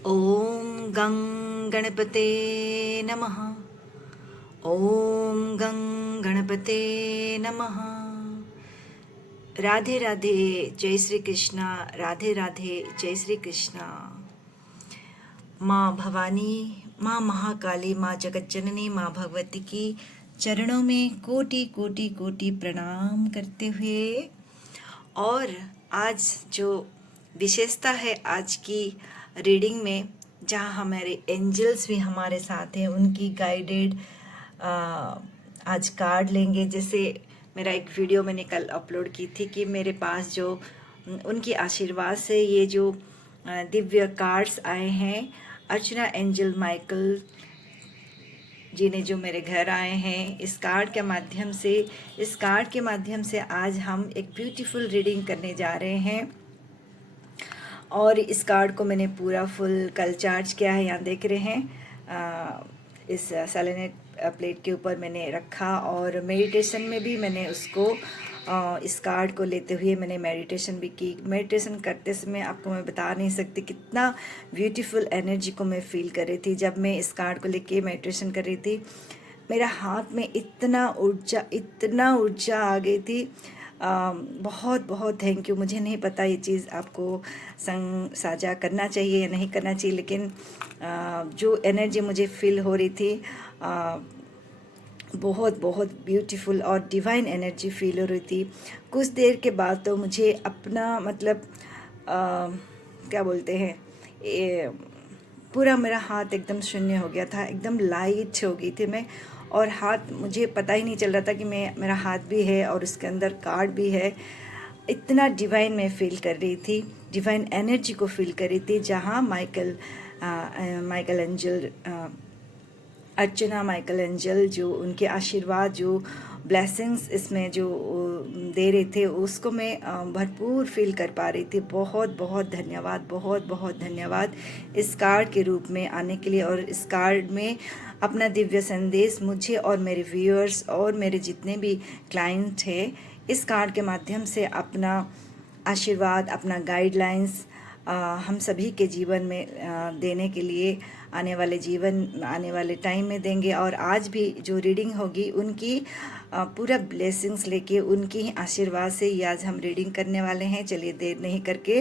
ॐ गं गणपते नमः। ॐ गं गणपते नमः। राधे राधे, जय श्री कृष्णा। राधे राधे, जय श्री कृष्णा। माँ भवानी, माँ महाकाली, माँ जगज्जननी, माँ भगवती की चरणों में कोटि कोटि कोटि प्रणाम करते हुए, और आज जो विशेषता है आज की रीडिंग में, जहाँ हमारे एंजल्स भी हमारे साथ हैं, उनकी गाइडेड आज कार्ड लेंगे। जैसे मेरा एक वीडियो मैंने कल अपलोड की थी कि मेरे पास जो उनकी आशीर्वाद से ये जो दिव्य कार्ड्स आए हैं, अर्चना एंजल माइकल जी ने जो मेरे घर आए हैं, इस कार्ड के माध्यम से आज हम एक ब्यूटीफुल रीडिंग करने जा रहे हैं। और इस कार्ड को मैंने पूरा फुल कल चार्ज किया है, यहाँ देख रहे हैं। इस सेलेनेट प्लेट के ऊपर मैंने रखा, और मेडिटेशन में भी मैंने उसको इस कार्ड को लेते हुए मैंने मेडिटेशन भी की। मेडिटेशन करते समय आपको मैं बता नहीं सकती कितना ब्यूटीफुल एनर्जी को मैं फील कर रही थी। जब मैं इस कार्ड को लेके मेडिटेशन कर रही थी, मेरा हाथ में इतना ऊर्जा आ गई थी। बहुत बहुत थैंक यू। मुझे नहीं पता ये चीज़ आपको संग साझा करना चाहिए या नहीं करना चाहिए, लेकिन जो एनर्जी मुझे फील हो रही थी, बहुत बहुत ब्यूटीफुल और डिवाइन एनर्जी फील हो रही थी। कुछ देर के बाद तो मुझे अपना मतलब क्या बोलते हैं, पूरा मेरा हाथ एकदम शून्य हो गया था, एकदम लाइट हो गई थी मैं। और हाथ मुझे पता ही नहीं चल रहा था कि मेरा हाथ भी है और उसके अंदर कार्ड भी है। इतना डिवाइन मैं फील कर रही थी, डिवाइन एनर्जी को फील कर रही थी। जहाँ माइकल एंजल, अर्चना माइकल एंजल, जो उनके आशीर्वाद, जो ब्लेसिंग्स इसमें जो दे रहे थे, उसको मैं भरपूर फील कर पा रही थी। बहुत बहुत धन्यवाद, बहुत बहुत धन्यवाद इस कार्ड के रूप में आने के लिए, और इस कार्ड में अपना दिव्य संदेश मुझे और मेरे व्यूअर्स और मेरे जितने भी क्लाइंट हैं, इस कार्ड के माध्यम से अपना आशीर्वाद, अपना गाइडलाइंस हम सभी के जीवन में देने के लिए आने वाले टाइम में देंगे। और आज भी जो रीडिंग होगी, उनकी पूरा ब्लेसिंग्स लेके, उनकी ही आशीर्वाद से ही आज हम रीडिंग करने वाले हैं। चलिए देर नहीं करके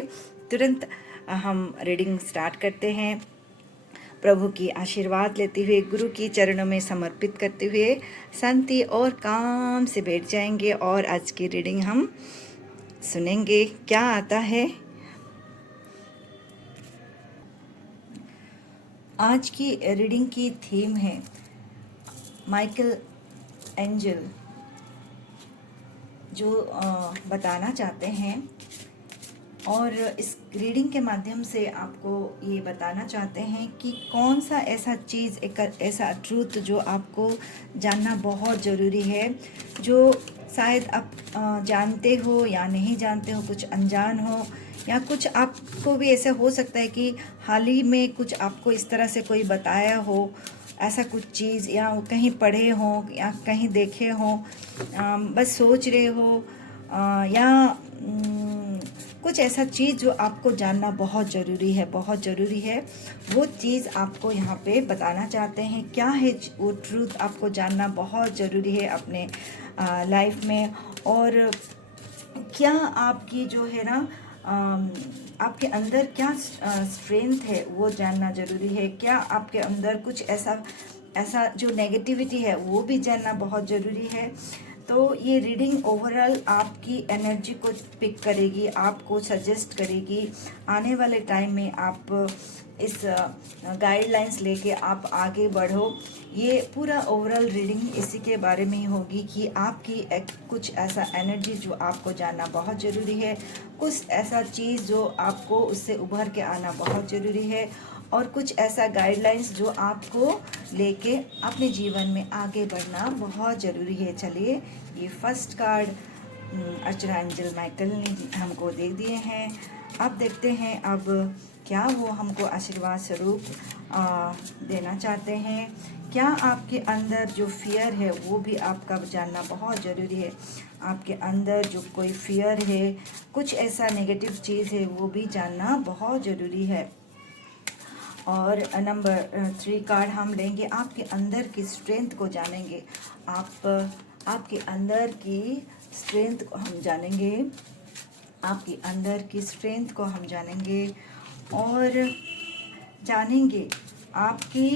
तुरंत हम रीडिंग स्टार्ट करते हैं। प्रभु की आशीर्वाद लेते हुए, गुरु की चरणों में समर्पित करते हुए शांति और काम से बैठ जाएंगे, और आज की रीडिंग हम सुनेंगे क्या आता है। आज की रीडिंग की थीम है माइकल एंजल, जो बताना चाहते हैं, और इस रीडिंग के माध्यम से आपको ये बताना चाहते हैं कि कौन सा ऐसा चीज़, एक ऐसा ट्रूथ जो आपको जानना बहुत ज़रूरी है, जो शायद आप जानते हो या नहीं जानते हो, कुछ अनजान हो, या कुछ आपको भी ऐसे हो सकता है कि हाल ही में कुछ आपको इस तरह से कोई बताया हो, ऐसा कुछ चीज़, या कहीं पढ़े हो या कहीं देखे हो, बस सोच रहे हो, या कुछ ऐसा चीज़ जो आपको जानना बहुत ज़रूरी है, बहुत ज़रूरी है। वो चीज़ आपको यहाँ पे बताना चाहते हैं। क्या है वो ट्रूथ, आपको जानना बहुत ज़रूरी है अपने लाइफ में। और क्या आपकी जो है ना, आपके अंदर क्या स्ट्रेंथ है, वो जानना ज़रूरी है। क्या आपके अंदर कुछ ऐसा जो नेगेटिविटी है, वो भी जानना बहुत ज़रूरी है। तो ये रीडिंग ओवरऑल आपकी एनर्जी को पिक करेगी, आपको सजेस्ट करेगी आने वाले टाइम में आप इस गाइडलाइंस लेके आप आगे बढ़ो। ये पूरा ओवरऑल रीडिंग इसी के बारे में ही होगी कि आपकी कुछ ऐसा एनर्जी जो आपको जानना बहुत ज़रूरी है, कुछ ऐसा चीज़ जो आपको उससे उभर के आना बहुत ज़रूरी है, और कुछ ऐसा गाइडलाइंस जो आपको लेके अपने जीवन में आगे बढ़ना बहुत ज़रूरी है। चलिए, ये फर्स्ट कार्ड अर्चना एंजल माइकल ने हमको दे दिए हैं। अब देखते हैं अब क्या वो हमको आशीर्वाद स्वरूप देना चाहते हैं। क्या आपके अंदर जो फियर है, वो भी आपका जानना बहुत ज़रूरी है। आपके अंदर जो कोई फियर है, कुछ ऐसा नेगेटिव चीज़ है, वो भी जानना बहुत ज़रूरी है। और नंबर 3 कार्ड हम लेंगे, आपके अंदर की स्ट्रेंथ को जानेंगे। आपके अंदर की स्ट्रेंथ को हम जानेंगे, आपकी अंदर की स्ट्रेंथ को हम जानेंगे और जानेंगे आपकी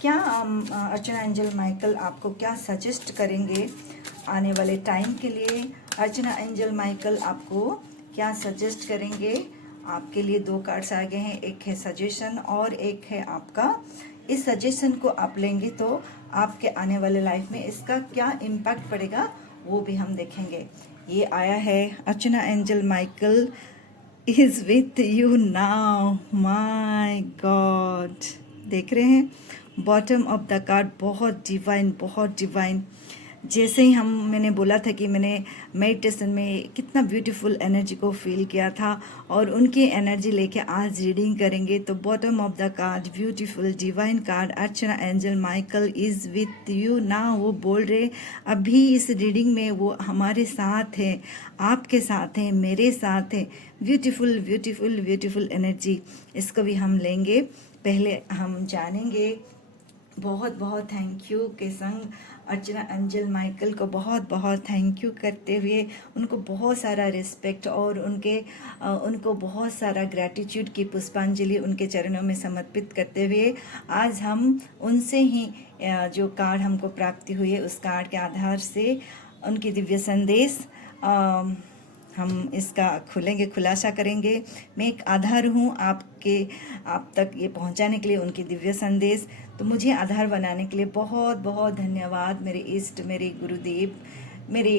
क्या अर्चना एंजल माइकल आपको क्या सजेस्ट करेंगे आने वाले टाइम के लिए। अर्चना एंजल माइकल आपको क्या सजेस्ट करेंगे। आपके लिए 2 कार्ड्स आ गए हैं, एक है सजेशन और एक है आपका। इस सजेशन को आप लेंगे तो आपके आने वाले लाइफ में इसका क्या इम्पैक्ट पड़ेगा वो भी हम देखेंगे। ये आया है Archana angel Michael is with you now, my God. देख रहे हैं बॉटम ऑफ द कार्ड, बहुत डिवाइन, बहुत डिवाइन। जैसे ही मैंने बोला था कि मैंने मेडिटेशन में कितना ब्यूटीफुल एनर्जी को फील किया था और उनकी एनर्जी लेके आज रीडिंग करेंगे। तो bottom of the card beautiful divine card, Archana angel Michael is with you ना। वो बोल रहे अभी इस रीडिंग में वो हमारे साथ है, आपके साथ है, मेरे साथ है। ब्यूटीफुल ब्यूटीफुल ब्यूटीफुल एनर्जी, इसको भी हम लेंगे। पहले हम जानेंगे। बहुत बहुत थैंक यू के संग अर्चना एंजल माइकल को बहुत बहुत थैंक यू करते हुए उनको बहुत सारा रिस्पेक्ट और उनको बहुत सारा ग्रैटिट्यूड की पुष्पांजलि उनके चरणों में समर्पित करते हुए आज हम उनसे ही जो कार्ड हमको प्राप्ति हुई है उस कार्ड के आधार से उनकी दिव्य संदेश हम इसका खोलेंगे, खुलासा करेंगे। मैं एक आधार हूँ आप तक ये पहुँचाने के लिए उनकी दिव्य संदेश। तो मुझे आधार बनाने के लिए बहुत बहुत धन्यवाद मेरे इष्ट, मेरे गुरुदेव, मेरे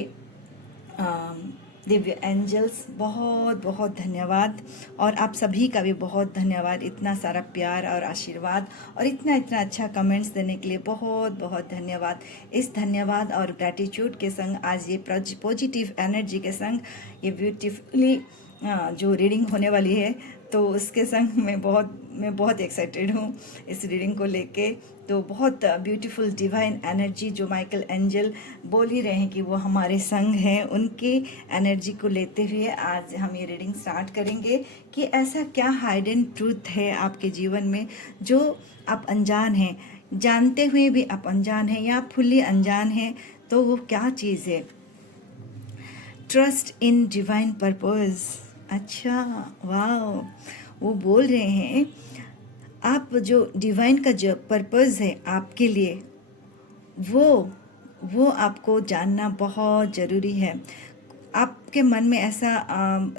दिव्य एंजल्स, बहुत बहुत धन्यवाद। और आप सभी का भी बहुत धन्यवाद, इतना सारा प्यार और आशीर्वाद और इतना इतना अच्छा कमेंट्स देने के लिए बहुत बहुत धन्यवाद। इस धन्यवाद और ग्रैटिट्यूड के संग आज ये पॉजिटिव एनर्जी के संग ये ब्यूटीफुली जो रीडिंग होने वाली है तो उसके संग मैं बहुत एक्साइटेड हूँ इस रीडिंग को लेके। तो बहुत ब्यूटीफुल डिवाइन एनर्जी जो माइकल एंजल बोल ही रहे हैं कि वो हमारे संग हैं, उनके एनर्जी को लेते हुए आज हम ये रीडिंग स्टार्ट करेंगे कि ऐसा क्या हाइडन ट्रूथ है आपके जीवन में जो आप अनजान हैं, जानते हुए भी आप अनजान हैं या फुल्ली अनजान हैं। तो वो क्या चीज़ है। Trust in divine purpose. अच्छा, वाह, वो बोल रहे हैं आप जो डिवाइन का जो पर्पस है आपके लिए वो आपको जानना बहुत ज़रूरी है। आपके मन में ऐसा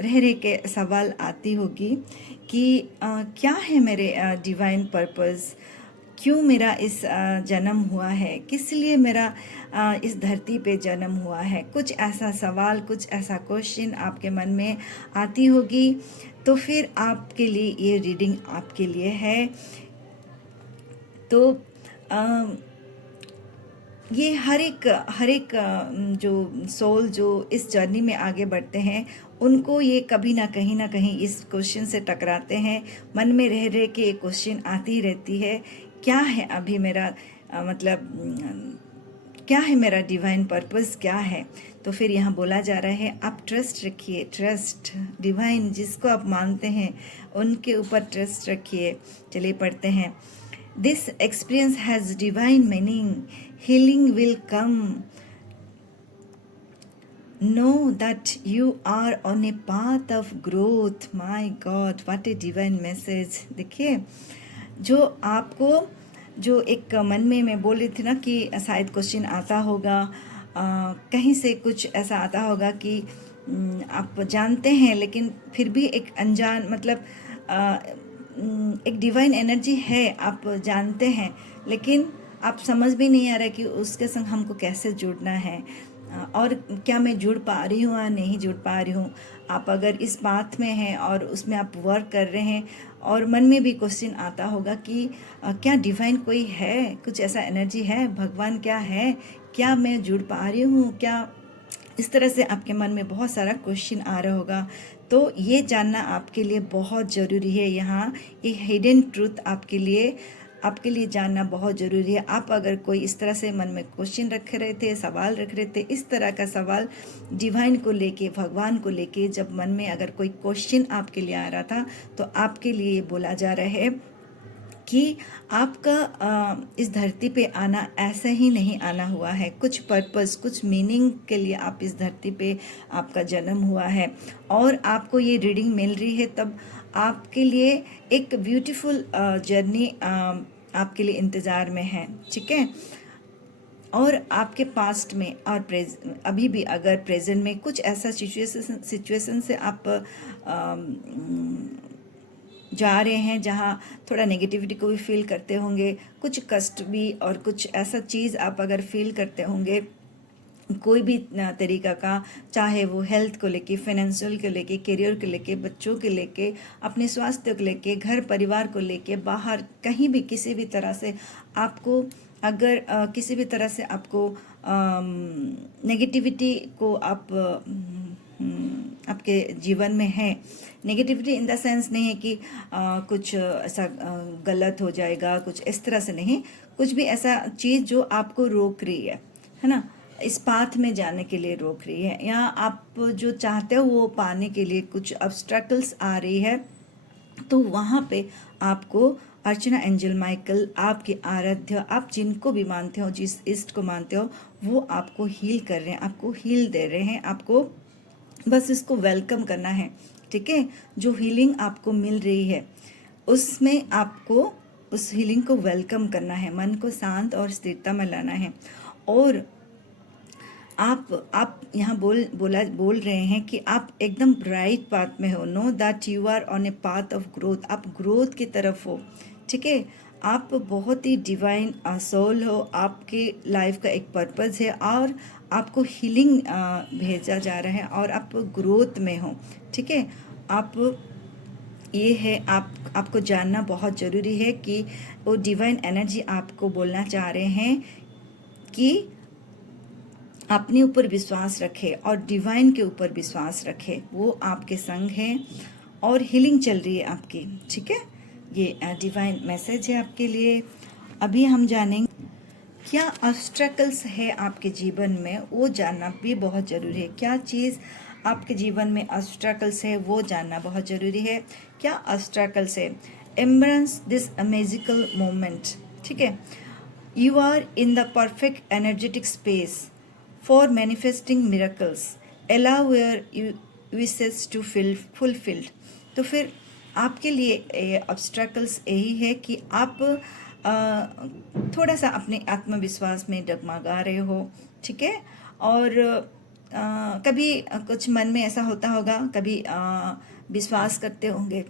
रह के सवाल आती होगी कि क्या है मेरे डिवाइन पर्पस, क्यों मेरा इस जन्म हुआ है, किस लिए मेरा इस धरती पे जन्म हुआ है। कुछ ऐसा सवाल, कुछ ऐसा क्वेश्चन आपके मन में आती होगी। तो फिर आपके लिए ये रीडिंग आपके लिए है। तो ये हर एक जो सोल जो इस जर्नी में आगे बढ़ते हैं उनको ये कभी ना कहीं इस क्वेश्चन से टकराते हैं। मन में रह के ये क्वेश्चन आती रहती है, क्या है अभी मेरा क्या है मेरा डिवाइन पर्पस, क्या है। तो फिर यहाँ बोला जा रहा है आप ट्रस्ट रखिए, ट्रस्ट डिवाइन जिसको आप मानते हैं उनके ऊपर ट्रस्ट रखिए। चलिए पढ़ते हैं। This experience has divine meaning, healing will come, know that you are on a path of growth. My God, what a divine message। देखिए जो आपको जो एक मन में मैं बोल रही थी ना कि शायद क्वेश्चन आता होगा, कहीं से कुछ ऐसा आता होगा कि आप जानते हैं लेकिन फिर भी एक अनजान एक डिवाइन एनर्जी है, आप जानते हैं लेकिन आप समझ भी नहीं आ रहा कि उसके संग हमको कैसे जुड़ना है और क्या मैं जुड़ पा रही हूँ या नहीं जुड़ पा रही हूँ। आप अगर इस बात में हैं और उसमें आप वर्क कर रहे हैं और मन में भी क्वेश्चन आता होगा कि क्या डिवाइन कोई है, कुछ ऐसा एनर्जी है, भगवान क्या है, क्या मैं जुड़ पा रही हूँ, क्या, इस तरह से आपके मन में बहुत सारा क्वेश्चन आ रहा होगा। तो ये जानना आपके लिए बहुत ज़रूरी है। यहाँ ये हिडन ट्रूथ आपके लिए आपके लिए जानना बहुत ज़रूरी है। आप अगर कोई इस तरह से मन में क्वेश्चन रख रहे थे, सवाल रख रहे थे, इस तरह का सवाल डिवाइन को लेके, भगवान को लेके, जब मन में अगर कोई क्वेश्चन आपके लिए आ रहा था, तो आपके लिए ये बोला जा रहा है कि आपका इस धरती पे आना ऐसे ही नहीं आना हुआ है। कुछ पर्पस, कुछ मीनिंग के लिए आप इस धरती पे आपका जन्म हुआ है, और आपको ये रीडिंग मिल रही है तब आपके लिए एक ब्यूटीफुल जर्नी आपके लिए इंतज़ार में है। ठीक है। और आपके पास्ट में और अभी भी अगर प्रेजेंट में कुछ ऐसा सिचुएशन से आप जा रहे हैं जहाँ थोड़ा नेगेटिविटी को भी फील करते होंगे, कुछ कष्ट भी, और कुछ ऐसा चीज़ आप अगर फील करते होंगे कोई भी तरीका का, चाहे वो हेल्थ को लेके, फाइनेंशियल को लेके, करियर को लेके, बच्चों के लेके, अपने स्वास्थ्य को लेके, घर परिवार को लेके, बाहर कहीं भी किसी भी तरह से आपको अगर किसी भी तरह से आपको नेगेटिविटी को आप आपके जीवन में है। नेगेटिविटी इन द सेंस नहीं है कि कुछ ऐसा गलत हो जाएगा, कुछ इस तरह से नहीं, कुछ भी ऐसा चीज़ जो आपको रोक रही है ना, इस पाथ में जाने के लिए रोक रही है, या आप जो चाहते हो वो पाने के लिए कुछ ऑब्स्ट्रकल्स आ रही है, तो वहाँ पे आपको अर्चना एंजल माइकल, आपके आराध्य, आप जिनको भी मानते हो, जिस इष्ट को मानते हो, वो आपको हील कर रहे हैं, आपको हील दे रहे हैं। आपको बस इसको वेलकम करना है। ठीक है। जो हीलिंग आपको मिल रही है उसमें आपको उस हीलिंग को वेलकम करना है, मन को शांत और स्थिरता में लाना है। और आप यहाँ बोल रहे हैं कि आप एकदम ब्राइट पाथ में हो। Know that you are on a path of growth, आप ग्रोथ की तरफ हो। ठीक है। आप बहुत ही डिवाइन सोल हो, आपके लाइफ का एक पर्पस है, और आपको हीलिंग भेजा जा रहा है, और आप ग्रोथ में हो। ठीक है। आप ये है, आपको जानना बहुत ज़रूरी है कि वो डिवाइन एनर्जी आपको बोलना चाह रहे हैं कि अपने ऊपर विश्वास रखे और डिवाइन के ऊपर विश्वास रखे। वो आपके संग है और हीलिंग चल रही है आपकी। ठीक है। ये डिवाइन मैसेज है आपके लिए। अभी हम जानेंगे क्या ऑब्स्ट्रकल्स है आपके जीवन में, वो जानना भी बहुत ज़रूरी है। क्या चीज़ आपके जीवन में ऑब्स्ट्रकल्स है वो जानना बहुत ज़रूरी है। क्या ऑब्स्ट्रकल्स है? Embrace this magical moment. ठीक है। You are in the perfect energetic space for manifesting miracles, allow your wishes to feel fulfilled. तो फिर आपके लिए ऑब्स्ट्रकल्स यही है कि आप थोड़ा सा अपने आत्मविश्वास में डगमगा रहे हो। ठीक है। और कभी कुछ मन में ऐसा होता होगा, कभी विश्वास करते होंगे,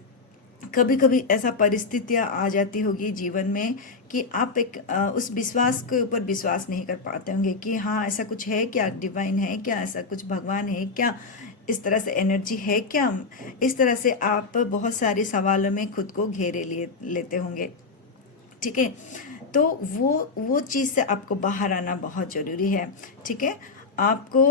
कभी कभी ऐसा परिस्थितियाँ आ जाती होगी जीवन में कि आप एक उस विश्वास के ऊपर विश्वास नहीं कर पाते होंगे कि हाँ ऐसा कुछ है क्या, डिवाइन है क्या, ऐसा कुछ भगवान है क्या, इस तरह से एनर्जी है क्या। इस तरह से आप बहुत सारे सवालों में खुद को घेरे लेते होंगे। ठीक है। तो वो चीज़ से आपको बाहर आना बहुत ज़रूरी है। ठीक है। आपको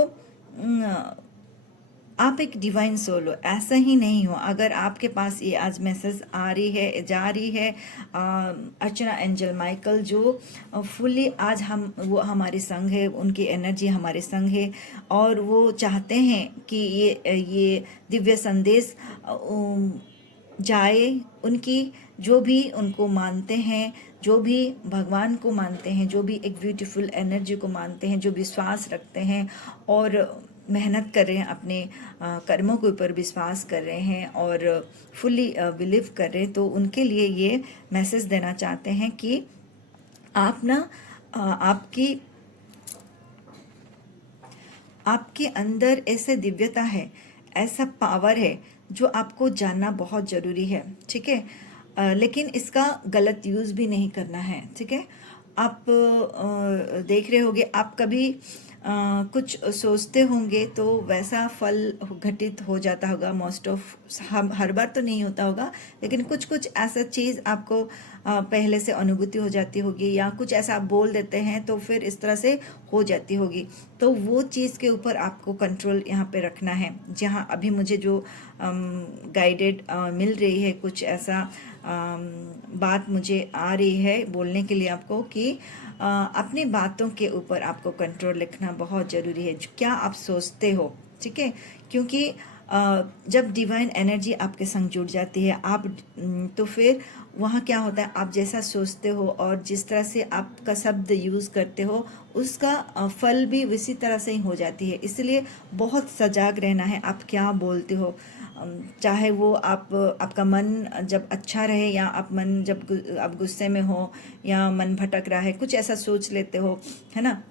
आप एक डिवाइन सोल हो, ऐसा ही नहीं हो। अगर आपके पास ये आज मैसेज आ रही है, जा रही है, अर्चना एंजल माइकल जो फुल्ली आज वो हमारे संग है, उनकी एनर्जी हमारे संग है, और वो चाहते हैं कि ये दिव्य संदेश जाए उनकी, जो भी उनको मानते हैं, जो भी भगवान को मानते हैं, जो भी एक ब्यूटीफुल एनर्जी को मानते हैं, जो विश्वास रखते हैं और मेहनत कर रहे हैं, अपने कर्मों के ऊपर विश्वास कर रहे हैं और फुल्ली बिलीव कर रहे हैं, तो उनके लिए ये मैसेज देना चाहते हैं कि आप ना आपके अंदर ऐसे दिव्यता है, ऐसा पावर है जो आपको जानना बहुत ज़रूरी है। ठीक है। लेकिन इसका गलत यूज़ भी नहीं करना है। ठीक है। आप देख रहे होंगे, आप कभी कुछ सोचते होंगे तो वैसा फल घटित हो जाता होगा। मोस्ट ऑफ हर बार तो नहीं होता होगा, लेकिन कुछ कुछ ऐसा चीज़ आपको पहले से अनुभूति हो जाती होगी, या कुछ ऐसा आप बोल देते हैं तो फिर इस तरह से हो जाती होगी। तो वो चीज़ के ऊपर आपको कंट्रोल यहाँ पे रखना है। जहाँ अभी मुझे जो गाइडेड मिल रही है, कुछ ऐसा बात मुझे आ रही है बोलने के लिए आपको कि अपनी बातों के ऊपर आपको कंट्रोल रखना बहुत ज़रूरी है। क्या आप सोचते हो, ठीक है, क्योंकि जब डिवाइन एनर्जी आपके संग जुड़ जाती है तो फिर वहाँ क्या होता है, आप जैसा सोचते हो और जिस तरह से आपका शब्द यूज़ करते हो उसका फल भी उसी तरह से ही हो जाती है। इसलिए बहुत सजाग रहना है आप क्या बोलते हो। चाहे वो आपका मन जब अच्छा रहे या आप मन जब आप गुस्से में हो या मन भटक रहा है, कुछ ऐसा सोच लेते हो, है ना,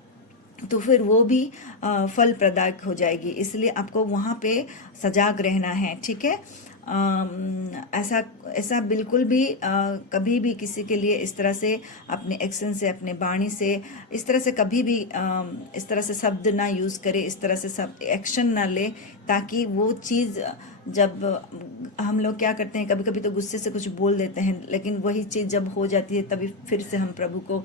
तो फिर वो भी फल प्रदायक हो जाएगी। इसलिए आपको वहाँ पे सजाग रहना है, ठीक है। ऐसा ऐसा बिल्कुल भी कभी भी किसी के लिए इस तरह से अपने एक्शन से, अपने वाणी से इस तरह से कभी भी इस तरह से शब्द ना यूज़ करे, इस तरह से सब एक्शन ना ले, ताकि वो चीज़ जब हम लोग क्या करते हैं, कभी कभी तो गुस्से से कुछ बोल देते हैं, लेकिन वही चीज़ जब हो जाती है तभी फिर से हम प्रभु को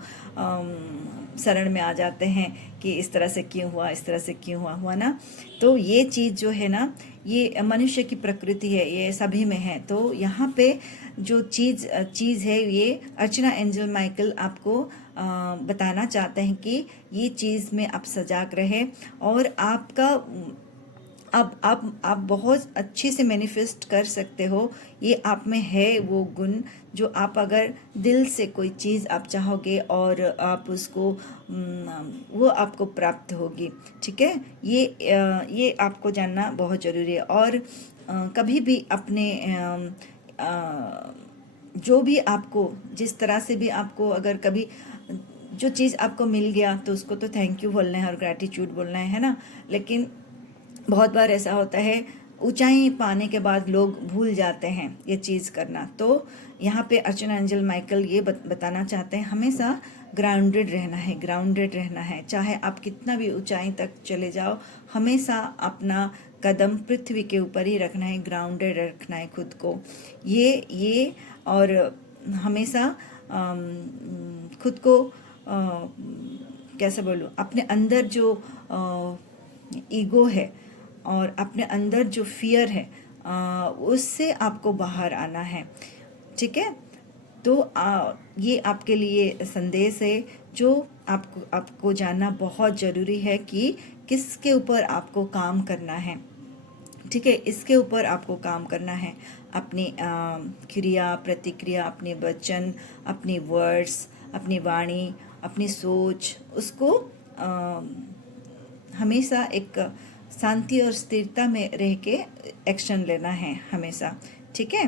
शरण में आ जाते हैं कि इस तरह से क्यों हुआ, इस तरह से क्यों हुआ ना। तो ये चीज़ जो है ना, ये मनुष्य की प्रकृति है, ये सभी में है। तो यहाँ पे जो चीज़ है, ये अर्चना एंजल माइकल आपको बताना चाहते हैं कि ये चीज़ में आप सजाग रहे और आपका अब आप बहुत अच्छे से मैनिफेस्ट कर सकते हो। ये आप में है वो गुण, जो आप अगर दिल से कोई चीज़ आप चाहोगे और आप उसको वो आपको प्राप्त होगी, ठीक है। ये आपको जानना बहुत ज़रूरी है। और कभी भी अपने जो भी आपको जिस तरह से भी आपको अगर कभी जो चीज़ आपको मिल गया तो उसको तो थैंक यू बोलना है और ग्रैटिट्यूड बोलना है ना। लेकिन बहुत बार ऐसा होता है, ऊंचाई पाने के बाद लोग भूल जाते हैं ये चीज़ करना। तो यहाँ पे अर्चना एंजल माइकल ये बताना चाहते हैं, हमेशा ग्राउंडेड रहना है, ग्राउंडेड रहना है। चाहे आप कितना भी ऊंचाई तक चले जाओ, हमेशा अपना कदम पृथ्वी के ऊपर ही रखना है, ग्राउंडेड रखना है खुद को। ये और हमेशा खुद को कैसे बोलूँ, अपने अंदर जो ईगो है और अपने अंदर जो फियर है उससे आपको बाहर आना है, ठीक है। तो ये आपके लिए संदेश है जो आपको जानना बहुत ज़रूरी है कि किसके ऊपर आपको काम करना है, ठीक है। इसके ऊपर आपको काम करना है, अपनी क्रिया प्रतिक्रिया, अपने वचन, अपनी वर्ड्स, अपनी वाणी, अपनी सोच, उसको हमेशा एक शांति और स्थिरता में रह के एक्शन लेना है हमेशा, ठीक है।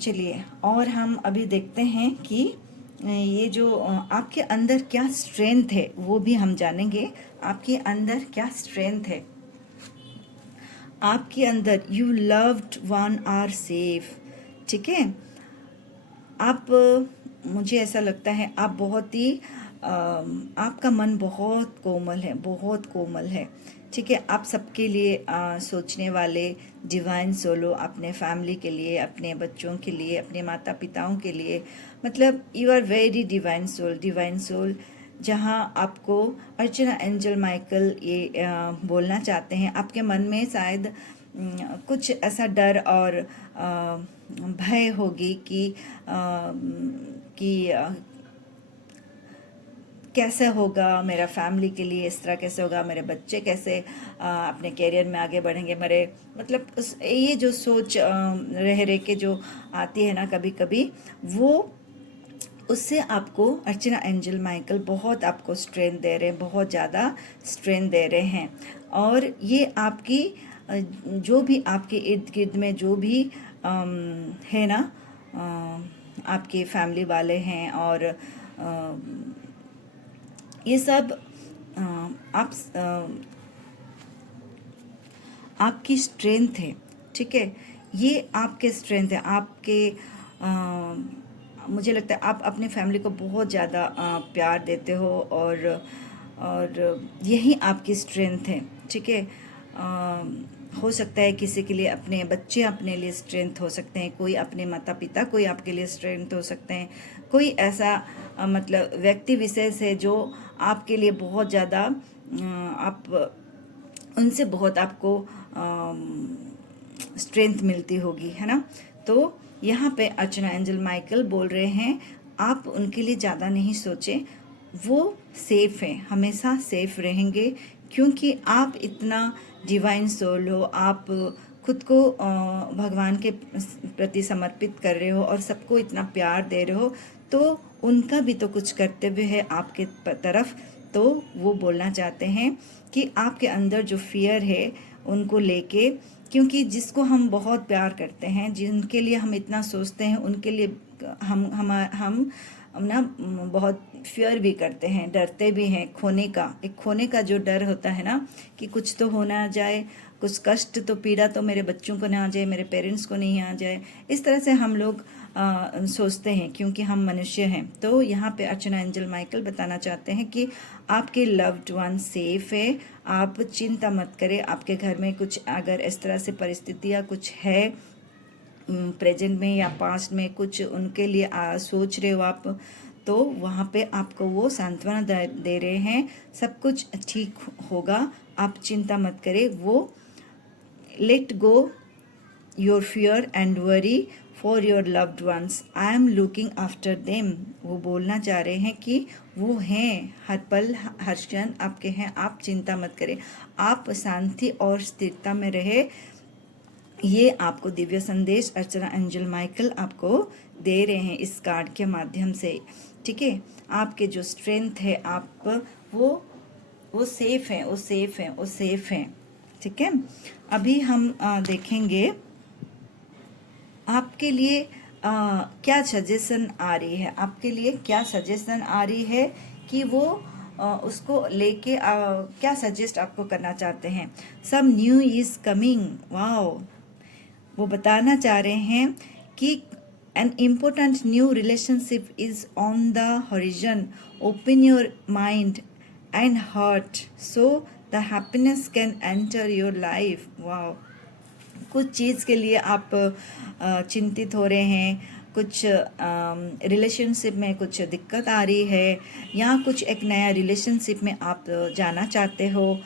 चलिए, और हम अभी देखते हैं कि ये जो आपके अंदर क्या स्ट्रेंथ है वो भी हम जानेंगे। आपके अंदर क्या स्ट्रेंथ है, आपके अंदर you loved one are safe, ठीक है। आप मुझे ऐसा लगता है आप बहुत ही आपका मन बहुत कोमल है, बहुत कोमल है, ठीक है। आप सबके लिए सोचने वाले डिवाइन सोलो, अपने फैमिली के लिए, अपने बच्चों के लिए, अपने माता पिताओं के लिए, मतलब you are very divine soul, divine soul. जहाँ आपको अर्चना एंजल माइकल ये बोलना चाहते हैं, आपके मन में शायद कुछ ऐसा डर और भय होगी कि कैसे होगा मेरा फैमिली के लिए, इस तरह कैसे होगा, मेरे बच्चे कैसे अपने कैरियर में आगे बढ़ेंगे, मेरे मतलब ये जो सोच रह के जो आती है ना कभी कभी, वो उससे आपको अर्चना एंजल माइकल बहुत आपको स्ट्रेंथ दे रहे हैं, बहुत ज़्यादा स्ट्रेंथ दे रहे हैं। और ये आपकी जो भी आपके इर्द गिर्द में जो भी है ना, आपके फैमिली वाले हैं और ये सब आप आपकी स्ट्रेंथ है, ठीक है। ये आपके स्ट्रेंथ है, आपके मुझे लगता है आप अपने फैमिली को बहुत ज़्यादा प्यार देते हो और यही आपकी स्ट्रेंथ है, ठीक है। हो सकता है किसी के लिए अपने बच्चे अपने लिए स्ट्रेंथ हो सकते हैं, कोई अपने माता पिता कोई आपके लिए स्ट्रेंथ हो सकते हैं, कोई ऐसा मतलब व्यक्ति विशेष है जो आपके लिए बहुत ज़्यादा आप उनसे बहुत आपको स्ट्रेंथ मिलती होगी, है ना। तो यहाँ पे अर्चना एंजल माइकल बोल रहे हैं आप उनके लिए ज़्यादा नहीं सोचें, वो सेफ हैं, हमेशा सेफ रहेंगे, क्योंकि आप इतना डिवाइन सोल हो, आप खुद को भगवान के प्रति समर्पित कर रहे हो और सबको इतना प्यार दे रहे हो, तो उनका भी तो कुछ कर्तव्य है आपके तरफ। तो वो बोलना चाहते हैं कि आपके अंदर जो फियर है उनको लेके, क्योंकि जिसको हम बहुत प्यार करते हैं, जिनके लिए हम इतना सोचते हैं, उनके लिए हम ना बहुत फियर भी करते हैं, डरते भी हैं खोने का। एक खोने का जो डर होता है ना, कि कुछ तो हो ना जाए, कुछ कष्ट तो पीड़ा तो मेरे बच्चों को ना आ जाए, मेरे पेरेंट्स को नहीं आ जाए, इस तरह से हम लोग सोचते हैं, क्योंकि हम मनुष्य हैं। तो यहाँ पे अर्चना एंजल माइकल बताना चाहते हैं कि आपके लव्ड वन सेफ है, आप चिंता मत करें। आपके घर में कुछ अगर इस तरह से परिस्थितियाँ कुछ है प्रेजेंट में या पास्ट में, कुछ उनके लिए सोच रहे हो आप, तो वहाँ पे आपको वो सांत्वना दे रहे हैं, सब कुछ ठीक होगा, आप चिंता मत करें। वो let go your fear and worry for your loved ones, I am looking after them. वो बोलना चाह रहे हैं कि वो हैं, हर पल हर क्षण आपके हैं, आप चिंता मत करें, आप शांति और स्थिरता में रहे। ये आपको दिव्य संदेश अर्चना एंजल माइकल आपको दे रहे हैं इस कार्ड के माध्यम से, ठीक है। आपके जो स्ट्रेंथ है, आप वो सेफ हैं, वो सेफ हैं, वो सेफ हैं, ठीक है। अभी हम देखेंगे आपके लिए क्या सजेशन आ रही है, आपके लिए क्या सजेशन आ रही है कि वो उसको लेके क्या सजेस्ट आपको करना चाहते हैं। Some new is coming, wow. वो बताना चाह रहे हैं कि an important new relationship is on the horizon, open your mind and heart so the happiness can enter your life. Wow, कुछ चीज़ के लिए आप चिंतित हो रहे हैं, कुछ रिलेशनशिप में कुछ दिक्कत आ रही है, या कुछ एक नया रिलेशनशिप में आप जाना चाहते हो।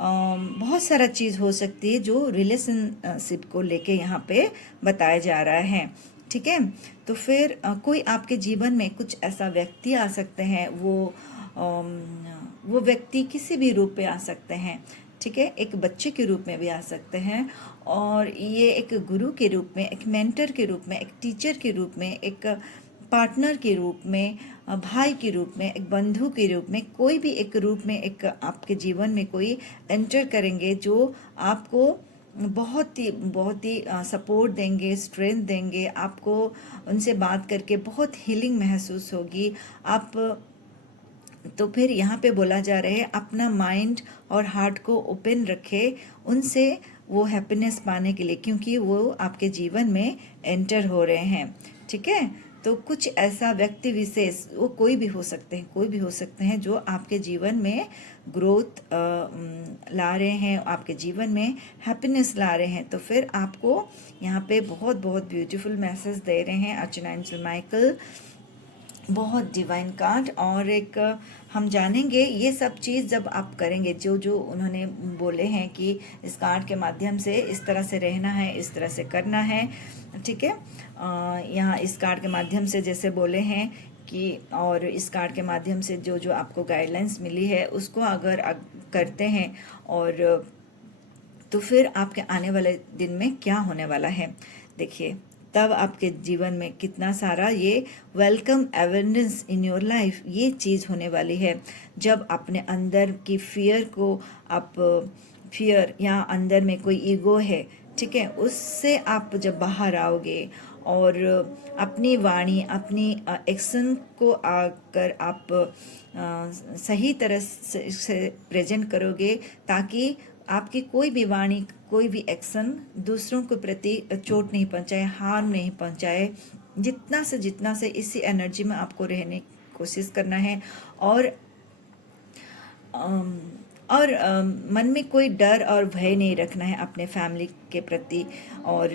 बहुत सारा चीज़ हो सकती है जो रिलेशनशिप को लेके यहाँ पे बताया जा रहा है, ठीक है। तो फिर कोई आपके जीवन में कुछ ऐसा व्यक्ति आ सकते हैं, वो व्यक्ति किसी भी रूप में आ सकते हैं, ठीक है। एक बच्चे के रूप में भी आ सकते हैं, और ये एक गुरु के रूप में, एक मेंटर के रूप में, एक टीचर के रूप में, एक पार्टनर के रूप में, भाई के रूप में, एक बंधु के रूप में, कोई भी एक रूप में एक आपके जीवन में कोई एंटर करेंगे जो आपको बहुत ही सपोर्ट देंगे, स्ट्रेंथ देंगे, आपको उनसे बात करके बहुत हीलिंग महसूस होगी। आप तो फिर यहाँ पे बोला जा रहा है अपना माइंड और हार्ट को ओपन रखे उनसे वो हैप्पीनेस पाने के लिए, क्योंकि वो आपके जीवन में एंटर हो रहे हैं, ठीक है। तो कुछ ऐसा व्यक्ति विशेष, वो कोई भी हो सकते हैं, कोई भी हो सकते हैं जो आपके जीवन में ग्रोथ ला रहे हैं, आपके जीवन में हैप्पीनेस ला रहे हैं। तो फिर आपको यहाँ पे बहुत बहुत ब्यूटीफुल मैसेज दे रहे हैं अर्चना एंजल माइकल, बहुत डिवाइन कार्ड। और एक हम जानेंगे ये सब चीज़ जब आप करेंगे, जो जो उन्होंने बोले हैं कि इस कार्ड के माध्यम से इस तरह से रहना है, इस तरह से करना है, ठीक है। यहाँ इस कार्ड के माध्यम से जैसे बोले हैं कि, और इस कार्ड के माध्यम से जो जो आपको गाइडलाइंस मिली है उसको अगर करते हैं, और तो फिर आपके आने वाले दिन में क्या होने वाला है, देखिए तब आपके जीवन में कितना सारा ये welcome awareness in your life, ये चीज़ होने वाली है। जब अपने अंदर की फियर को आप, फियर या अंदर में कोई ईगो है, ठीक है, उससे आप जब बाहर आओगे और अपनी वाणी, अपनी एक्शन को आकर आप सही तरह से प्रेजेंट करोगे, ताकि आपकी कोई भी वाणी, कोई भी एक्शन दूसरों के प्रति चोट नहीं पहुंचाए, हार्म नहीं पहुंचाए। जितना से इसी एनर्जी में आपको रहने की कोशिश करना है, और मन में कोई डर और भय नहीं रखना है अपने फैमिली के प्रति, और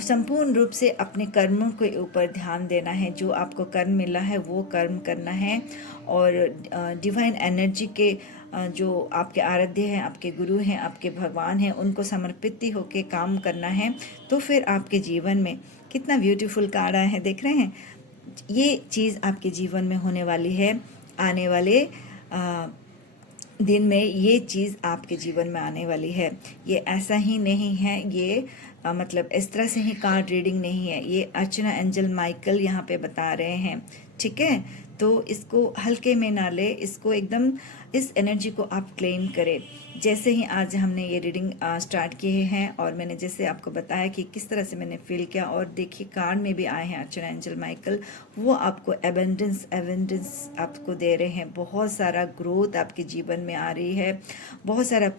संपूर्ण रूप से अपने कर्मों के ऊपर ध्यान देना है। जो आपको कर्म मिला है वो कर्म करना है, और डिवाइन एनर्जी के जो आपके आराध्य हैं, आपके गुरु हैं, आपके भगवान हैं, उनको समर्पित ही होके काम करना है, तो फिर आपके जीवन में कितना ब्यूटीफुल कार्ड आया है, देख रहे हैं। ये चीज़ आपके जीवन में होने वाली है। आने वाले दिन में ये चीज़ आपके जीवन में आने वाली है। ये ऐसा ही नहीं है, ये मतलब इस तरह से ही कार्ड रीडिंग नहीं है, ये अर्चना एंजल माइकल यहाँ पे बता रहे हैं, ठीक है। तो इसको हल्के में ना ले, इसको एकदम इस एनर्जी को आप क्लेम करें। जैसे ही आज हमने ये रीडिंग स्टार्ट किए हैं और मैंने जैसे आपको बताया कि किस तरह से मैंने फील किया, और देखिए कार्ड में भी आए हैं अर्चना एंजल माइकल, वो आपको एबंडेंस आपको दे रहे हैं। बहुत सारा ग्रोथ आपके जीवन में आ रही है, बहुत सारा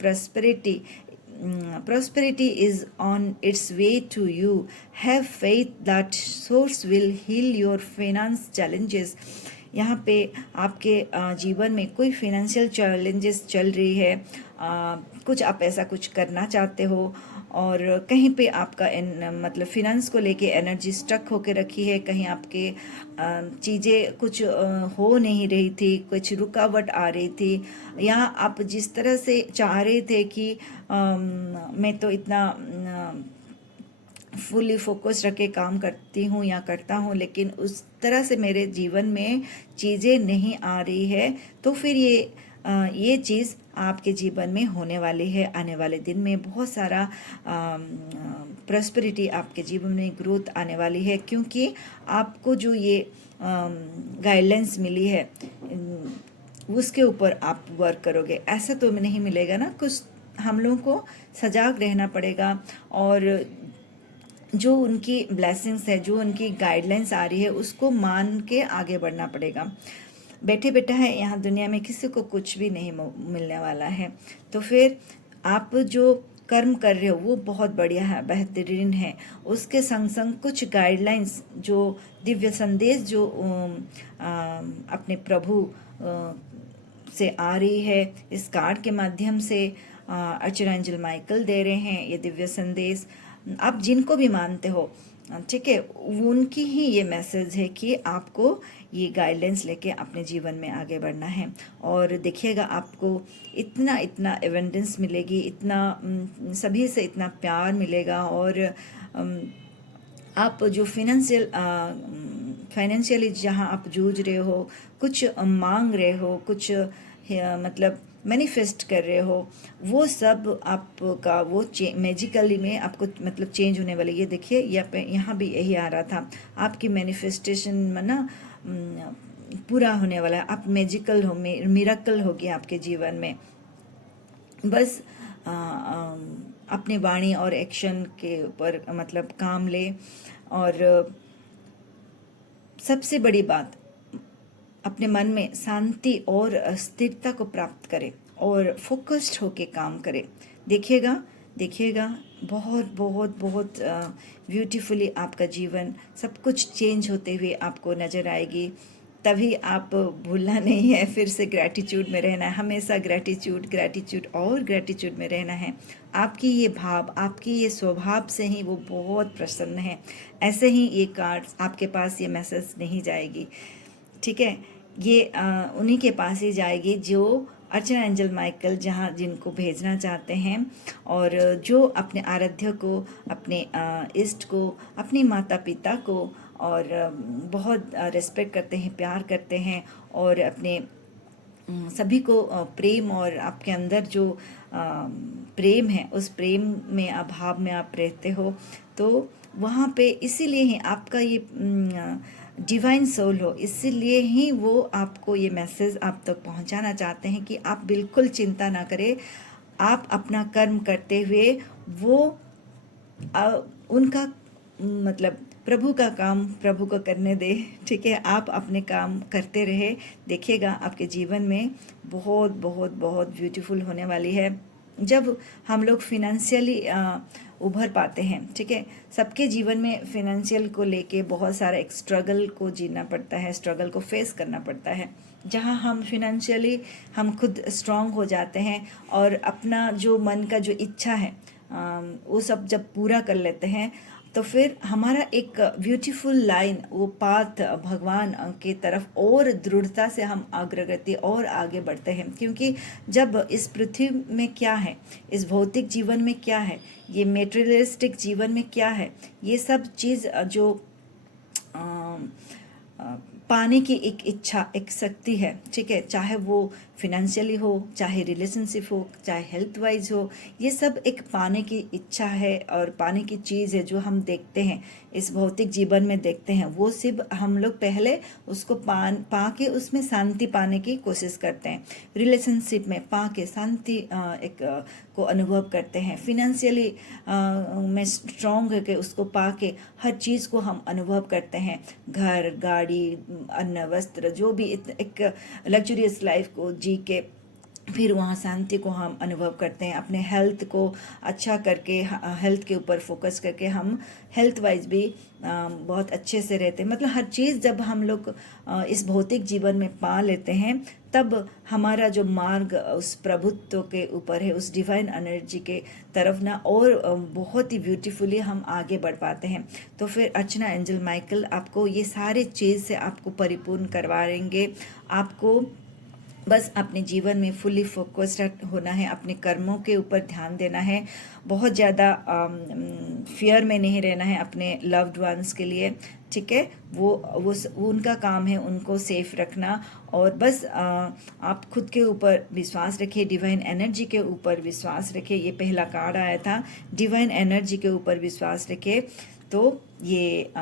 prosperity is on its way to you. Have faith that source will heal your finance challenges. यहाँ पे आपके जीवन में कोई फिनेंशियल चैलेंजेस चल रही है, कुछ आप ऐसा कुछ करना चाहते हो और कहीं पे आपका मतलब फिनेंस को लेके एनर्जी स्टक होके रखी है, कहीं आपके चीज़ें कुछ हो नहीं रही थी, कुछ रुकावट आ रही थी, या आप जिस तरह से चाह रहे थे कि मैं तो इतना फुली फोकस रख के काम करती हूँ या करता हूँ, लेकिन उस तरह से मेरे जीवन में चीज़ें नहीं आ रही है, तो फिर ये चीज़ आपके जीवन में होने वाली है। आने वाले दिन में बहुत सारा प्रॉस्पेरिटी आपके जीवन में ग्रोथ आने वाली है, क्योंकि आपको जो ये गाइडलाइंस मिली है उसके ऊपर आप वर्क करोगे। ऐसा तो नहीं मिलेगा ना, कुछ हम लोगों को सजाग रहना पड़ेगा, और जो उनकी ब्लेसिंग्स है, जो उनकी गाइडलाइंस आ रही है, उसको मान के आगे बढ़ना पड़ेगा। बैठे बैठा है यहाँ दुनिया में किसी को कुछ भी नहीं मिलने वाला है, तो फिर आप जो कर्म कर रहे हो वो बहुत बढ़िया है, बेहतरीन है। उसके संग संग कुछ गाइडलाइंस, जो दिव्य संदेश जो अपने प्रभु से आ रही है, इस कार्ड के माध्यम से अर्चना एंजल माइकल दे रहे हैं ये दिव्य संदेश। आप जिनको भी मानते हो, ठीक है, उनकी ही ये मैसेज है कि आपको ये गाइडलाइंस लेके अपने जीवन में आगे बढ़ना है। और देखिएगा आपको इतना एवेंडेंस मिलेगी, इतना सभी से इतना प्यार मिलेगा, और आप जो फाइनेंशियली जहाँ आप जूझ रहे हो, कुछ मांग रहे हो, कुछ मतलब मैनिफेस्ट कर रहे हो, वो सब आपका वो मैजिकली में आपको मतलब चेंज होने वाली। ये देखिए यहाँ भी यही आ रहा था, आपकी मैनिफेस्टेशन में ना पूरा होने वाला है। आप मैजिकल हो, मिरेकल होगी आपके जीवन में। बस अपने वाणी और एक्शन के ऊपर मतलब काम ले, और सबसे बड़ी बात, अपने मन में शांति और स्थिरता को प्राप्त करें और फोकस्ड होके काम करें। देखिएगा बहुत बहुत बहुत ब्यूटीफुली आपका जीवन सब कुछ चेंज होते हुए आपको नज़र आएगी। तभी आप भूलना नहीं है, फिर से ग्रैटिट्यूड में रहना है, हमेशा ग्रैटिट्यूड और ग्रैटिट्यूड में रहना है। आपकी ये भाव, आपकी ये स्वभाव से ही वो बहुत प्रसन्न है। ऐसे ही ये कार्ड्स आपके पास ये मैसेज नहीं जाएगी, ठीक है, ये उन्हीं के पास ही जाएगी जो अर्चना एंजल माइकल जहाँ जिनको भेजना चाहते हैं, और जो अपने आराध्य को, अपने इष्ट को, अपनी माता पिता को और बहुत रिस्पेक्ट करते हैं, प्यार करते हैं, और अपने सभी को प्रेम, और आपके अंदर जो प्रेम है उस प्रेम में अभाव में आप रहते हो, तो वहाँ पे इसीलिए ही आपका ये डिवाइन सोल हो, इसीलिए ही वो आपको ये मैसेज आप तक पहुंचाना चाहते हैं कि आप बिल्कुल चिंता ना करें। आप अपना कर्म करते हुए वो उनका मतलब प्रभु का काम प्रभु को करने दे, ठीक है। आप अपने काम करते रहे, देखिएगा आपके जीवन में बहुत बहुत बहुत ब्यूटीफुल होने वाली है। जब हम लोग फिनेंशियली उभर पाते हैं, ठीक है, सबके जीवन में फिनेंशियल को लेके बहुत सारा एक स्ट्रगल को जीना पड़ता है, स्ट्रगल को फेस करना पड़ता है। जहाँ हम फिनेंशियली हम खुद स्ट्रांग हो जाते हैं और अपना जो मन का जो इच्छा है वो सब जब पूरा कर लेते हैं, तो फिर हमारा एक ब्यूटीफुल लाइन, वो पाथ भगवान के तरफ और दृढ़ता से हम अग्रगति और आगे बढ़ते हैं। क्योंकि जब इस पृथ्वी में क्या है, इस भौतिक जीवन में क्या है, ये मेटेरियलिस्टिक जीवन में क्या है, ये सब चीज़ जो पाने की एक इच्छा, एक शक्ति है, ठीक है, चाहे वो फिनेंशियली हो, चाहे रिलेशनशिप हो, चाहे हेल्थ वाइज हो, ये सब एक पाने की इच्छा है और पाने की चीज़ है जो हम देखते हैं इस भौतिक जीवन में देखते हैं। वो सिर्फ हम लोग पहले उसको पा के उसमें शांति पाने की कोशिश करते हैं, रिलेशनशिप में पा के शांति को अनुभव करते हैं, फिनेंशियली में स्ट्रॉन्ग होकर उसको पा के हर चीज़ को हम अनुभव करते हैं, घर, गाड़ी, अन्न, वस्त्र, जो भी एक लग्जरियस लाइफ को जी के फिर वहाँ शांति को हम अनुभव करते हैं। अपने हेल्थ को अच्छा करके, हेल्थ के ऊपर फोकस करके हम हेल्थ वाइज भी बहुत अच्छे से रहते हैं। मतलब हर चीज़ जब हम लोग इस भौतिक जीवन में पा लेते हैं, तब हमारा जो मार्ग उस प्रभुत्व के ऊपर है, उस डिवाइन एनर्जी के तरफ ना, और बहुत ही ब्यूटीफुली हम आगे बढ़ पाते हैं। तो फिर अर्चना एंजल माइकल आपको ये सारे चीज़ से आपको परिपूर्ण करवाएंगे। आपको बस अपने जीवन में फुली फोकस्ड होना है, अपने कर्मों के ऊपर ध्यान देना है, बहुत ज़्यादा फियर में नहीं रहना है अपने लव्ड वंस के लिए, ठीक है। वो उनका काम है उनको सेफ रखना, और बस आप खुद के ऊपर विश्वास रखिए, डिवाइन एनर्जी के ऊपर विश्वास रखिए। ये पहला कार्ड आया था, डिवाइन एनर्जी के ऊपर विश्वास रखिए। तो ये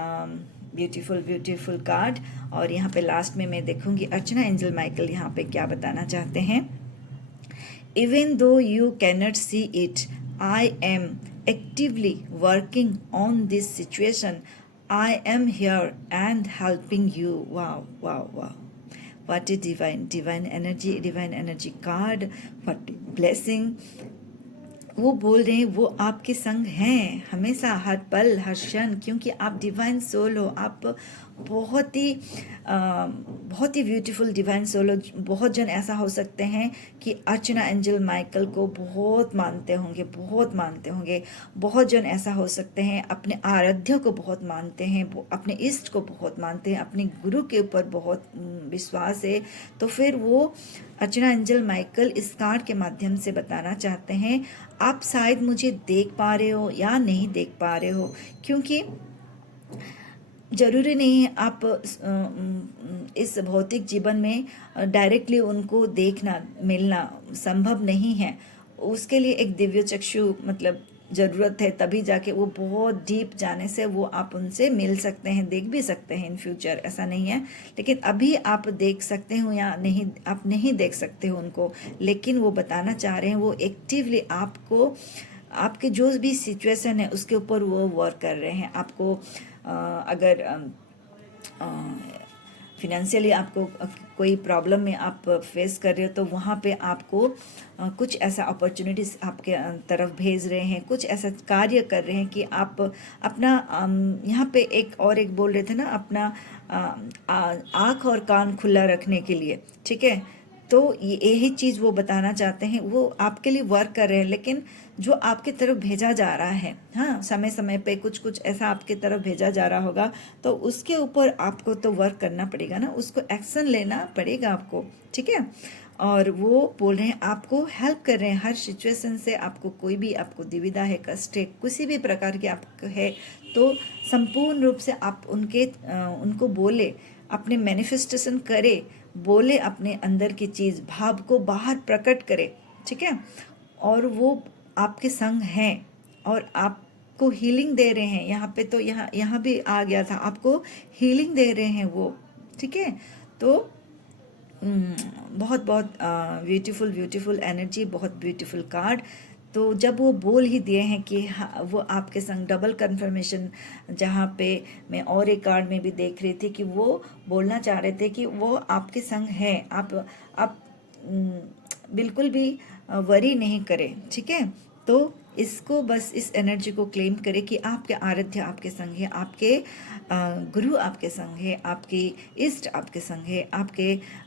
ब्यूटीफुल कार्ड। और यहाँ पे लास्ट में मैं देखूंगी अर्चना एंजल माइकल यहाँ पे क्या बताना चाहते हैं। Even though you cannot see it, I am actively working on this situation, I am here and helping you. Wow wow wow, what a divine energy card, what blessing. वो बोल रहे हैं वो आपके संग हैं हमेशा, हर पल, हर क्षण, क्योंकि आप डिवाइन सोल हो। आप बहुत ही ब्यूटीफुल डिवाइन सोल हो। बहुत जन ऐसा हो सकते हैं कि अर्चना एंजल माइकल को बहुत मानते होंगे। बहुत जन ऐसा हो सकते हैं अपने आराध्य को बहुत मानते हैं, अपने इष्ट को बहुत मानते हैं, अपने गुरु के ऊपर बहुत विश्वास है। तो फिर वो अर्चना एंजल माइकल इस कार्ड के माध्यम से बताना चाहते हैं, आप शायद मुझे देख पा रहे हो या नहीं देख पा रहे हो, क्योंकि जरूरी नहीं है आप इस भौतिक जीवन में डायरेक्टली उनको देखना, मिलना संभव नहीं है। उसके लिए एक दिव्य चक्षु मतलब ज़रूरत है, तभी जाके वो बहुत डीप जाने से वो आप उनसे मिल सकते हैं, देख भी सकते हैं इन फ्यूचर, ऐसा नहीं है। लेकिन अभी आप देख सकते हो या नहीं, आप नहीं देख सकते हो उनको, लेकिन वो बताना चाह रहे हैं वो एक्टिवली आपको, आपके जो भी सिचुएशन है उसके ऊपर वो वर्क कर रहे हैं। आपको अगर फिनेंशियली आपको कोई प्रॉब्लम में आप फेस कर रहे हो, तो वहाँ पे आपको कुछ ऐसा अपॉर्चुनिटीज़ आपके तरफ भेज रहे हैं, कुछ ऐसा कार्य कर रहे हैं कि आप अपना यहाँ पे एक बोल रहे थे ना, अपना आँख और कान खुला रखने के लिए, ठीक है। तो यही चीज़ वो बताना चाहते हैं, वो आपके लिए वर्क कर रहे हैं, लेकिन जो आपके तरफ भेजा जा रहा है, हाँ, समय समय पे कुछ ऐसा आपके तरफ भेजा जा रहा होगा, तो उसके ऊपर आपको तो वर्क करना पड़ेगा ना, उसको एक्शन लेना पड़ेगा आपको, ठीक है। और वो बोल रहे हैं आपको हेल्प कर रहे हैं हर सिचुएशन से। आपको कोई भी आपको दुविधा है, कष्ट है, किसी भी प्रकार की आपको है, तो संपूर्ण रूप से आप उनको बोले, अपने मैनिफेस्टेशन करे, बोले अपने अंदर की चीज़, भाव को बाहर प्रकट करे, ठीक है। और वो आपके संग हैं और आपको हीलिंग दे रहे हैं। यहाँ पे तो यहाँ भी आ गया था, आपको हीलिंग दे रहे हैं वो, ठीक है। तो बहुत ब्यूटीफुल एनर्जी, बहुत ब्यूटीफुल कार्ड। तो जब वो बोल ही दिए हैं कि वो आपके संग, डबल कंफर्मेशन, जहाँ पे मैं और एक कार्ड में भी देख रही थी कि वो बोलना चाह रहे थे कि वो आपके संग है। आप बिल्कुल भी वरी नहीं करें, ठीक है। तो इसको बस इस एनर्जी को क्लेम करें कि आपके आराध्य आपके संग है, आपके गुरु आपके संग है, आपके इष्ट आपके संग है,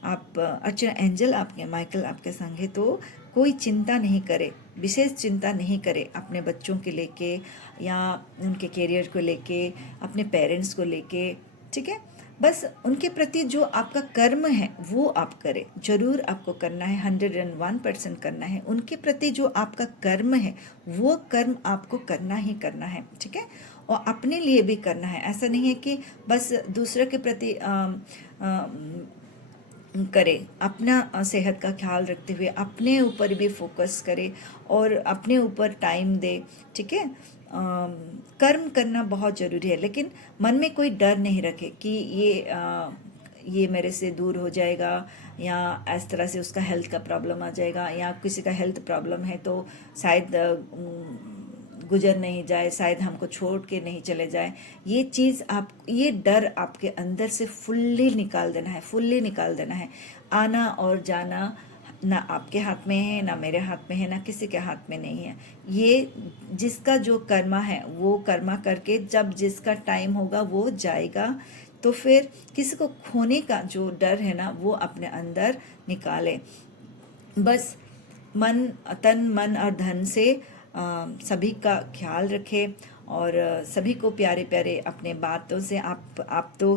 आप अर्चना एंजल आपके माइकल आपके संग है। तो कोई चिंता नहीं करे, विशेष चिंता नहीं करे अपने बच्चों के लेके या उनके करियर को लेके, अपने पेरेंट्स को लेके, ठीक है। बस उनके प्रति जो आपका कर्म है वो आप करें, जरूर आपको करना है, 101% करना है। उनके प्रति जो आपका कर्म है वो कर्म आपको करना ही करना है, ठीक है। और अपने लिए भी करना है, ऐसा नहीं है कि बस दूसरे के प्रति करे, अपना सेहत का ख्याल रखते हुए अपने ऊपर भी फोकस करे और अपने ऊपर टाइम दे, ठीक है। कर्म करना बहुत ज़रूरी है, लेकिन मन में कोई डर नहीं रखे कि ये मेरे से दूर हो जाएगा या इस तरह से उसका हेल्थ का प्रॉब्लम आ जाएगा, या किसी का हेल्थ प्रॉब्लम है तो शायद गुजर नहीं जाए, शायद हमको छोड़ के नहीं चले जाए। ये चीज़ आप, ये डर आपके अंदर से फुल्ली निकाल देना है, फुल्ली निकाल देना है। आना और जाना ना आपके हाथ में है, ना मेरे हाथ में है, ना किसी के हाथ में नहीं है। ये जिसका जो कर्मा है वो कर्मा करके जब जिसका टाइम होगा वो जाएगा। तो फिर किसी को खोने का जो डर है ना वो अपने अंदर निकाले। बस मन, तन, मन और धन से सभी का ख्याल रखें और सभी को प्यारे प्यारे अपने बातों से आप तो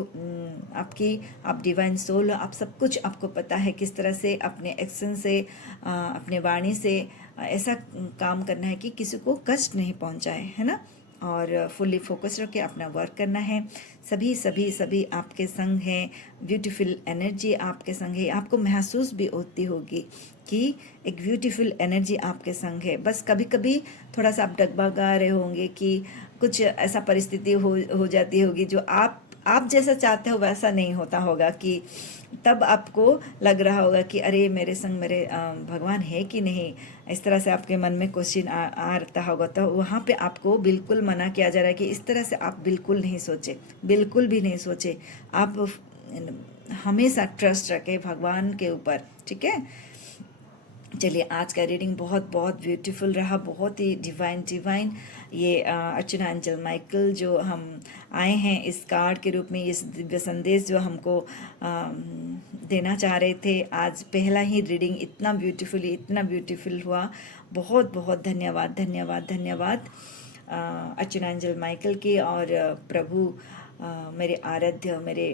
आप डिवाइन सोल, आप सब कुछ आपको पता है किस तरह से अपने एक्शन से, अपने वाणी से ऐसा काम करना है कि किसी को कष्ट नहीं पहुंचाए, है ना। और फुल्ली फोकस रख के अपना वर्क करना है। सभी सभी सभी आपके संग हैं, ब्यूटीफुल एनर्जी आपके संग है। आपको महसूस भी होती होगी कि एक ब्यूटीफुल एनर्जी आपके संग है। बस कभी कभी थोड़ा सा आप डगमगा रहे होंगे कि कुछ ऐसा परिस्थिति हो जाती होगी जो आप जैसा चाहते हो वैसा नहीं होता होगा, कि तब आपको लग रहा होगा कि अरे मेरे संग मेरे भगवान है कि नहीं, इस तरह से आपके मन में क्वेश्चन आता होगा। तो वहाँ पे आपको बिल्कुल मना किया जा रहा है कि इस तरह से आप बिल्कुल नहीं सोचे, बिल्कुल भी नहीं सोचे। आप हमेशा ट्रस्ट रखें भगवान के ऊपर, ठीक है। चलिए, आज का रीडिंग बहुत बहुत ब्यूटीफुल रहा, बहुत ही डिवाइन। ये अर्चना एंजल माइकल जो हम आए हैं इस कार्ड के रूप में, इस दिव्य संदेश जो हमको देना चाह रहे थे। आज पहला ही रीडिंग इतना ब्यूटीफुल हुआ। बहुत बहुत धन्यवाद धन्यवाद धन्यवाद अर्चना एंजल माइकल के और प्रभु मेरे आराध्य, मेरे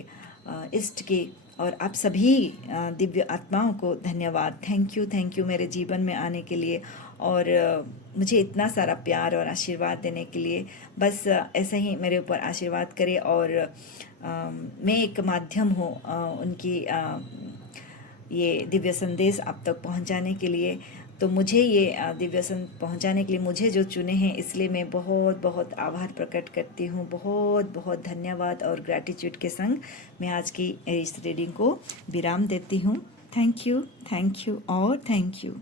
इष्ट के, और आप सभी दिव्य आत्माओं को धन्यवाद। थैंक यू मेरे जीवन में आने के लिए और मुझे इतना सारा प्यार और आशीर्वाद देने के लिए। बस ऐसे ही मेरे ऊपर आशीर्वाद करें और मैं एक माध्यम हूँ उनकी ये दिव्य संदेश आप तक पहुँचाने के लिए। तो मुझे ये दिव्य संदेश पहुँचाने के लिए मुझे जो चुने हैं, इसलिए मैं बहुत बहुत आभार प्रकट करती हूँ। बहुत बहुत धन्यवाद और ग्रैटिट्यूड के संग मैं आज की इस रीडिंग को विराम देती हूँ। थैंक यू और थैंक यू।